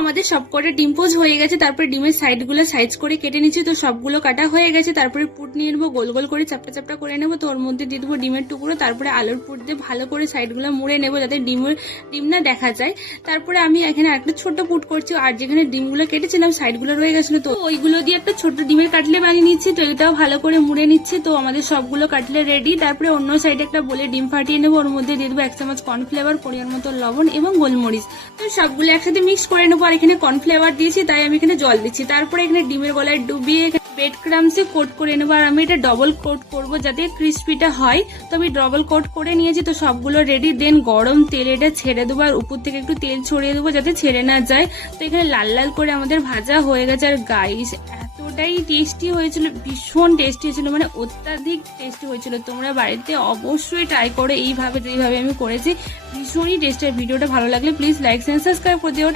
আমাদের সবকটা ডিম পোজ হয়ে গেছে, তারপরে ডিমের সাইডগুলো সাইজ করে কেটে নিচ্ছি। তো সবগুলো কাটা হয়ে গেছে, তারপরে পুট নিয়ে নেবো, গোল গোল করে চাপটা চাপটা করে নেবো। তো ওর মধ্যে দিয়ে দেবো ডিমের টুকরো, তারপরে আলুর পুট দিয়ে ভালো করে সাইডগুলো মুড়ে নেবো যাতে ডিম না দেখা যায়। তারপরে আমি এখানে একটা ছোট পুট করছি, আর যেখানে ডিমগুলো কেটেছিলাম সাইডগুলো রয়ে গেছিলো, তো ওইগুলো দিয়ে একটা ছোট ডিমের কাটলে বানিয়ে নিচ্ছি। তো এটাও ভালো করে মুড়ে নিচ্ছে। তো আমাদের সবগুলো কাটলে রেডি। তারপরে অন্য সাইডে একটা বলে ডিম ফাটিয়ে নেবো, ওর মধ্যে দিয়ে দেবো 1 চামচ কর্নফ্লেভার, পরিমাণ মতো লবণ এবং গোলমরিচ। তো সবগুলো একসাথে মিক্স করে নেবো। আর এখানে কর্নফ্লেভার দিয়েছি তাই আমি এখানে জল দিচ্ছি। তারপরে এখানে ডিমের গলায় ডুবিয়ে ব্রেড ক্রামসে কোট করে নেবো। আর আমি এটা ডবল কোট করবো যাতে ক্রিস্পিটা হয়। তো আমি ডবল কোট করে নিয়েছি। তো সবগুলো রেডি। দেন গরম তেলে এটা ছেড়ে দেবো, আর উপর থেকে একটু তেল ছড়িয়ে দেবো যাতে ছেড়ে না যায়। তো এখানে লাল লাল করে আমাদের ভাজা হয়ে গেছে। আর গাইস এতটাই টেস্টি হয়েছিল, ভীষণ টেস্টি হয়েছিল, মানে অত্যাধিক টেস্টি হয়েছিল। তোমরা বাড়িতে অবশ্যই ট্রাই করো এইভাবে যেইভাবে আমি করেছি, ভীষণই টেস্টি। ভিডিওটা ভালো লাগলে প্লিজ লাইক এন্ড সাবস্ক্রাইব করে দিও।